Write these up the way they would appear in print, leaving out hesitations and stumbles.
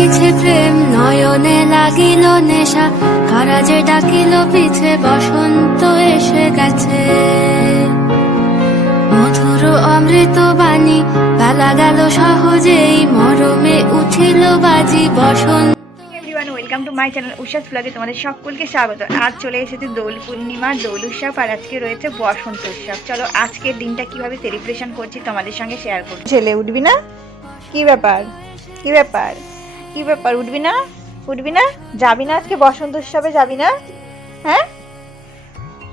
দেখিছে প্রেম নয়নে লাগিল নেশা, কারা যে ডাকিল পিছে বসন্ত এসে গেছে। মধুর অমৃত বাণী বেলা গেল সহজেই, মরমে উঠিল বাজি বসন্ত। ওয়েলকাম টু মাই চ্যানেল উষাস ব্লগে তোমাদের সকলকে স্বাগত। আজ চলে এসেছে দোল পূর্ণিমা, দোল উৎসব, আর আজকে রয়েছে বসন্ত উৎসব। চলো আজকের দিনটা কিভাবে সেলিব্রেশন করছি তোমাদের সঙ্গে শেয়ার করছি। ছেলে উঠবি না? কি ব্যাপার কি ব্যাপার কি ব্যাপার উঠবি না? উঠবি না? যাবি না আজকে বসন্ত উৎসবে? যাবি না? হ্যাঁ,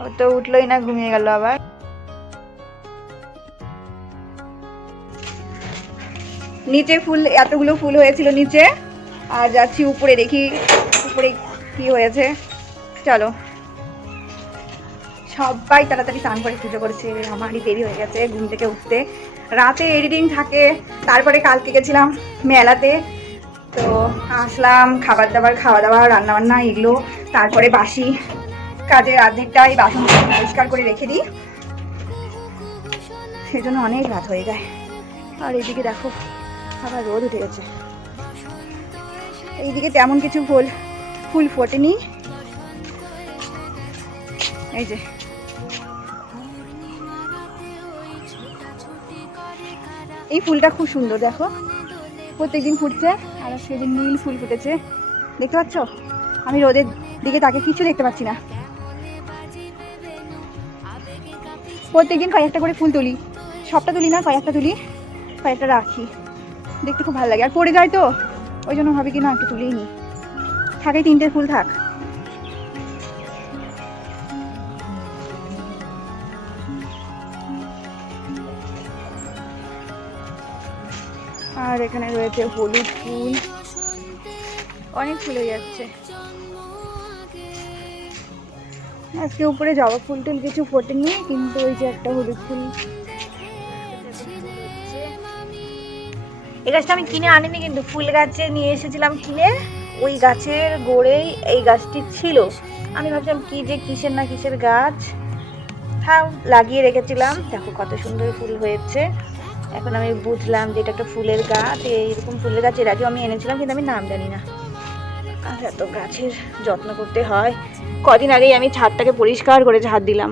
ও তো উঠলোই না, ঘুমিয়ে গেল আবার। নিচে ফুল, এতগুলো ফুল হয়েছিল নিচে, আর যাচ্ছি উপরে, দেখি উপরে কি হয়েছে। চলো, সবাই তাড়াতাড়ি স্নান করে পুজো করেছে, আমারই দেরি হয়ে গেছে ঘুম থেকে উঠতে। রাতে এডিটিং থাকে, তারপরে কালকে গেছিলাম মেলাতে, তো আসলাম, খাবার দাবার খাওয়া দাওয়া রান্নাবান্না এগুলো, তারপরে বাসি কাজের অর্ধেকটাই বাসন পরিষ্কার করে রেখে দিই, সেজন্য অনেক রাত হয়ে যায়। আর এইদিকে দেখো আবার রোদ উঠে গেছে। এইদিকে তেমন কিছু ফুল ফোটেনি, এই যে এই ফুলটা খুব সুন্দর, দেখো প্রত্যেকদিন ফুটছে, আর সেদিন নীল ফুল ফুটেছে, দেখতে পাচ্ছ? আমি রোদের দিকে তাকে কিছু দেখতে পাচ্ছি না। প্রত্যেকদিন কয়েকটা করে ফুল তুলি, সবটা তুলি না, কয়েকটা তুলি, কয়েকটা রাখি, দেখতে খুব ভালো লাগে। আর পড়ে যায় তো, ওই জন্য ভাবি কি না একটু তুলেই নি, থাকে 3টে ফুল থাক। আর এখানে রয়েছে হলুদ ফুল, অনেক ফুল হয়ে যাচ্ছে। আজকে উপরে জবা ফুল টুল কিছু ফোটেনি, কিন্তু ওই যে একটা হলুদ ফুল, এই গাছটা আমি কিনে আনিনি, কিন্তু ফুল গাছে নিয়ে এসেছিলাম কিনে। ওই গাছের গোড়েই এই গাছটি ছিল, আমি ভাবছিলাম কি যে কিসের না কিসের গাছ, হ্যাঁ লাগিয়ে রেখেছিলাম। দেখো কত সুন্দর ফুল হয়েছে। এখন আমি বুঝলাম যে এটা একটা ফুলের গাছ। এইরকম ফুলের গাছ এর আগেও আমি এনেছিলাম, কিন্তু আমি নাম জানি না। আর এত গাছের যত্ন করতে হয়। কদিন আগেই আমি ছাদটাকে পরিষ্কার করে ঝাড় দিলাম,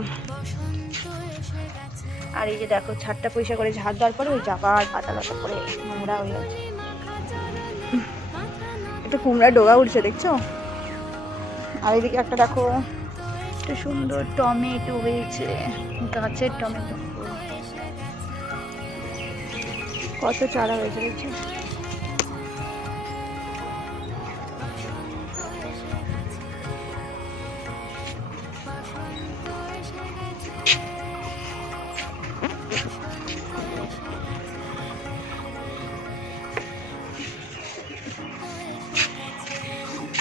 আর এই যে দেখো ছাদটা পরিষ্কার করে ঝাড় দেওয়ার পরে ওই জাবার পাতা লতা করে নোংরা হয়ে গেছে। একটা কুমড়া ডোগা উঠছে, দেখছো? আর এইদিকে একটা দেখো একটা সুন্দর টমেটো হয়েছে, গাছের টমেটো, কত চারা হয়েছে দেখছো?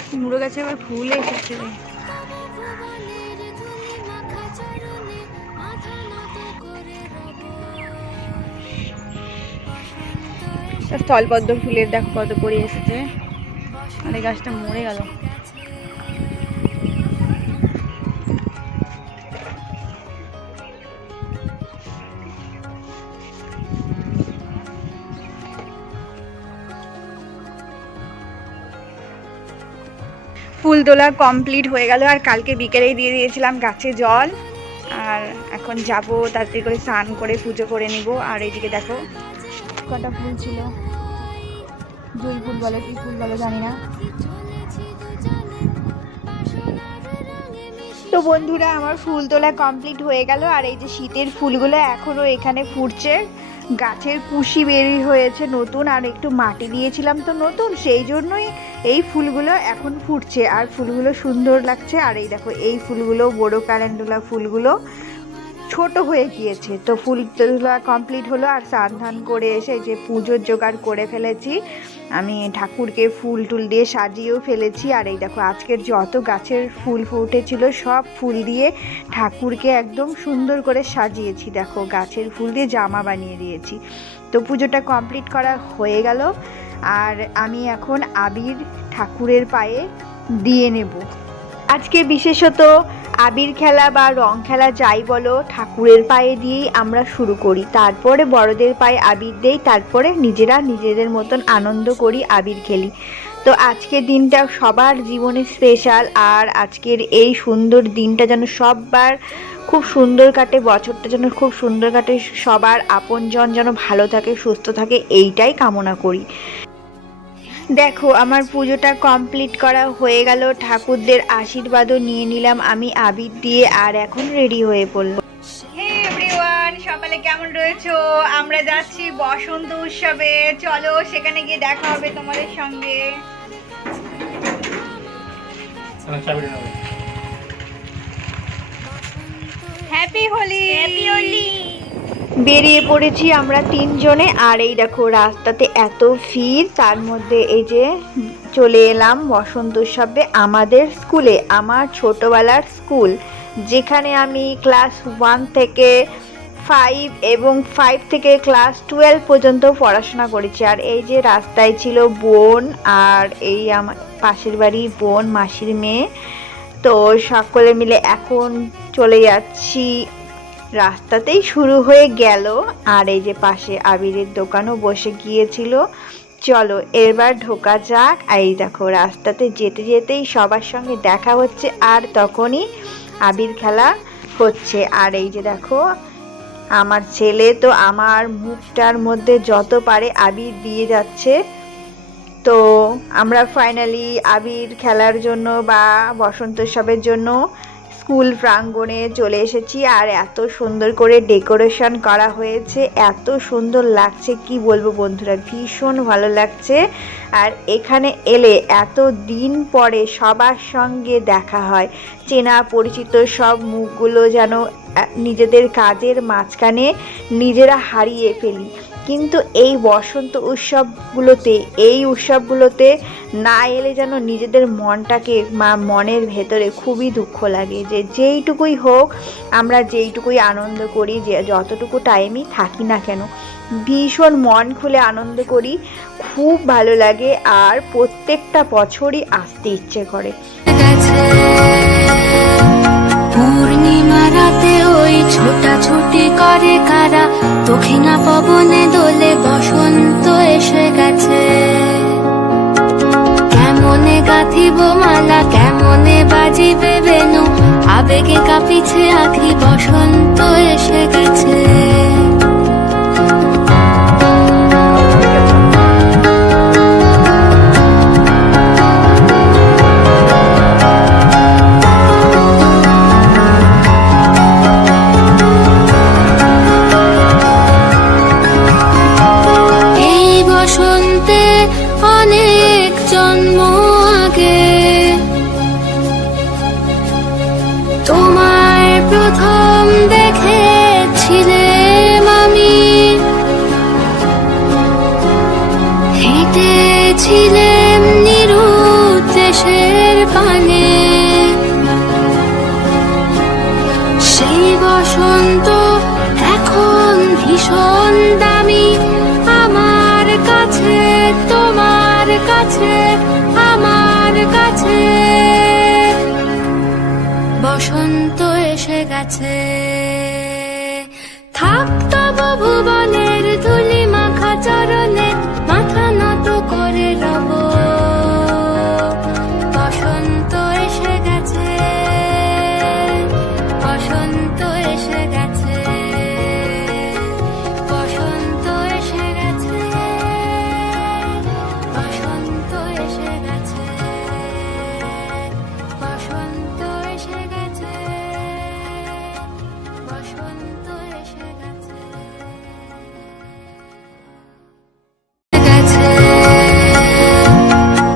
কুমড়ো গাছে আবার ফুল এসেছে। স্থলপদ্ম ফুলের দেখো কত করে এসেছে, আর এই গাছটা মরে গেল। ফুল তোলা কমপ্লিট হয়ে গেল, আর কালকে বিকেলেই দিয়ে দিয়েছিলাম গাছে জল। আর এখন যাব তাড়াতাড়ি করে স্নান করে পুজো করে নিব। আর এইদিকে দেখো কটা ফুল ছিল, জুঁই ফুল বলে কি ফুল বলে জানি না। তো বন্ধুরা আমার ফুল তোলা কমপ্লিট হয়ে গেল, আর এই যে শীতের ফুলগুলো এখনও এখানে ফুটছে। গাছের কুশি বেরি হয়েছে নতুন, আর একটু মাটি দিয়েছিলাম তো নতুন, সেই জন্যই এই ফুলগুলো এখন ফুটছে, আর ফুলগুলো সুন্দর লাগছে। আর এই দেখো এই ফুলগুলো বড় ক্যালেন্ডুলা ফুলগুলো ছোট হয়ে গিয়েছে। তো ফুল তোলা কমপ্লিট হলো, আর স্নান ধান করে এসে যে পুজোর জোগাড় করে ফেলেছি, আমি ঠাকুরকে ফুল টুল দিয়ে সাজিয়েও ফেলেছি। আর এই দেখো আজকের যত গাছের ফুল ফুটেছিল সব ফুল দিয়ে ঠাকুরকে একদম সুন্দর করে সাজিয়েছি। দেখো গাছের ফুল দিয়ে জামা বানিয়ে দিয়েছি। তো পুজোটা কমপ্লিট করা হয়ে গেল, আর আমি এখন আবির ঠাকুরের পায়ে দিয়ে নেব। আজকে বিশেষত আবির খেলা বা রং খেলা যাই বলো, ঠাকুরের পায়ে দিয়েই আমরা শুরু করি, তারপরে বড়দের পায়ে আবির দেই, তারপরে নিজেরা নিজেদের মতন আনন্দ করি, আবির খেলি। তো আজকের দিনটা সবার জীবনে স্পেশাল, আর আজকের এই সুন্দর দিনটা যেন সবার খুব সুন্দর কাটে, বছরটা যেন খুব সুন্দর কাটে, সবার আপনজন যেন ভালো থাকে, সুস্থ থাকে, এইটাই কামনা করি। দেখো আমার পুজোটা কমপ্লিট করা হয়ে গেল, ঠাকুরদের আশীর্বাদও নিয়ে নিলাম আমি আবির দিয়ে, আর এখন রেডি হয়ে পড়লাম। হে এভরিওয়ান, সকালে কেমন রয়েছো? আমরা যাচ্ছি বসন্ত উৎসবে, চলো সেখানে গিয়ে দেখা হবে তোমাদের সঙ্গে। হ্যাপি হোলি। হ্যাপি হোলি। বেরিয়ে পড়েছি আমরা তিনজনে, আর এই দেখো রাস্তাতে এত ভিড়, তার মধ্যে এই যে চলে এলাম বসন্ত উৎসবে আমাদের স্কুলে, আমার ছোটবেলার স্কুল, যেখানে আমি ক্লাস 1 থেকে 5 এবং 5 থেকে ক্লাস 12 পর্যন্ত পড়াশোনা করেছি। আর এই যে রাস্তায় ছিল বোন, আর এই আমার পাশের বাড়ি বোন, মাসির মেয়ে, তো সকলে মিলে এখন চলে যাচ্ছি, রাস্তাতেই শুরু হয়ে গেল। আর এই যে পাশে আবিরের দোকানও বসে গিয়েছিল, চলো এবার ঢোকা যাক। এই দেখো রাস্তাতে যেতে যেতেই সবার সঙ্গে দেখা হচ্ছে, আর তখনই আবির খেলা হচ্ছে। আর এই যে দেখো আমার ছেলে তো আমার মুখটার মধ্যে যত পারে আবির দিয়ে যাচ্ছে। তো আমরা ফাইনালি আবির খেলার জন্য বা বসন্ত উৎসবের জন্য স্কুল প্রাঙ্গণে চলে এসেছি, আর এত সুন্দর করে ডেকোরেশন করা হয়েছে, এত সুন্দর লাগছে কি বলবো বন্ধুরা, ভীষণ ভালো লাগছে। আর এখানে এলে এত দিন পরে সবার সঙ্গে দেখা হয়, চেনা পরিচিত সব মুখগুলো যেন নিজেদের কাজের মাঝখানে নিজেরা হারিয়ে ফেলি, কিন্তু এই বসন্ত উৎসবগুলোতে না এলে যেন নিজেদের মনটাকে মনের ভেতরে খুবই দুঃখ লাগে, যে যেইটুকুই হোক আমরা যেইটুকুই আনন্দ করি, যে যতটুকু টাইমই থাকি না কেন ভীষণ মন খুলে আনন্দ করি, খুব ভালো লাগে, আর প্রত্যেকটা বছরই আসতে ইচ্ছে করে। পূর্ণিমা রাতে ওই ছোটাছুটি করে কারা, দক্ষিণা পবনে দোলে বসন্ত এসে গেছে। কেমনে গাঁথিব মালা, কেমনে বাজিবে বেনু, আবেগে কাঁপিছে আঁখি, বসন্ত এসে গেছে। অনেক জন্ম আগে তোমায় প্রথম দেখেছিলাম আমি, হেঁটেছিলাম নিরুদ্দেশের পানে, সেই বসন্ত এখন ভীষণ দামি আমার কাছে, তোমার কাছে, আমার কাছে। বসন্ত এসে গেছে, থাকতো ভুবনের ধুলি মাখা চরণে, মাথা নত করে রব। বসন্ত এসে গেছে, বসন্ত এসে গেছে, বসন্ত এসে গেছে, বসন্ত এসে গেছে, বসন্ত এসে গেছে, বসন্ত এসে গেছে।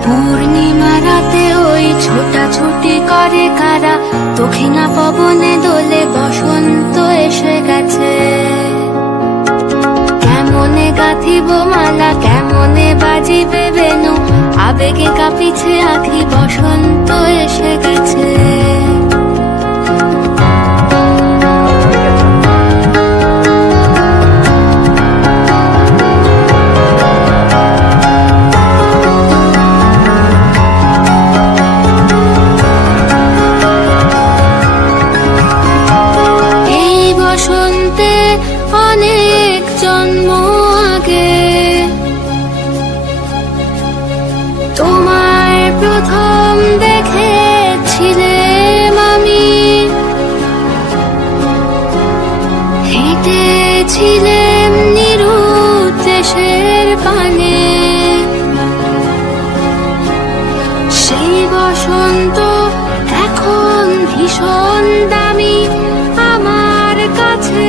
পূর্ণিমা রাতে ওই ছোটাছুটি করে কারা, দক্ষিণা পবনে দোলে বসন্ত এসে গেছে। কেমনে গাঁথিব মালা, কেমনে বাজিবে বেনু, আবেগে কাঁপিছে আঁখি, বসন্ত এসে গেছে। এই বসন্তে অনেক জন্ম আগে তোমার ছিলে এমনি রূপ দেশের পানে, সেই বসন্ত এখন ভীষণ দামি আমার কাছে,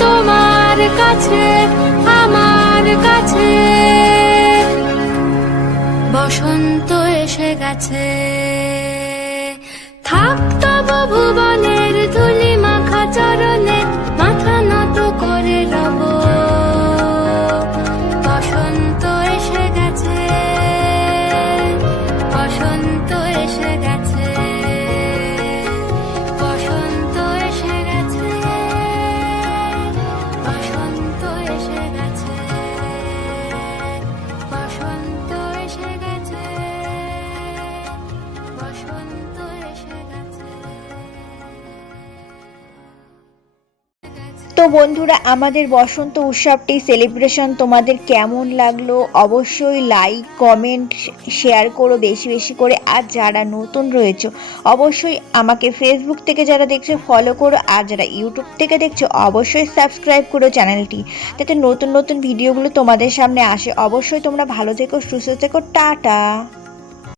তোমার কাছে, আমার কাছে। বসন্ত এসে গেছে, থাক তবু ভুবনের ধুলি মাখা চরণে মাথা নত করে রব। বসন্ত এসে গেছে, বসন্ত এসে গেছে, বসন্ত এসে গেছে, বসন্ত এসে গেছে, বসন্ত এসে গেছে, বসন্ত এসে গেছে। তো বন্ধুরা, আমাদের বসন্ত উৎসবটি সেলিব্রেশন তোমাদের কেমন লাগলো অবশ্যই লাইক কমেন্ট শেয়ার করো বেশি বেশি করে। আর যারা নতুন রয়েছে অবশ্যই আমাকে ফেসবুক থেকে যারা দেখছো ফলো করো, আর যারা ইউটিউব থেকে দেখছো অবশ্যই সাবস্ক্রাইব করো চ্যানেলটি, যাতে নতুন নতুন ভিডিওগুলো তোমাদের সামনে আসে। অবশ্যই তোমরা ভালো থেকো, সুস্থ থেকো, টাটা।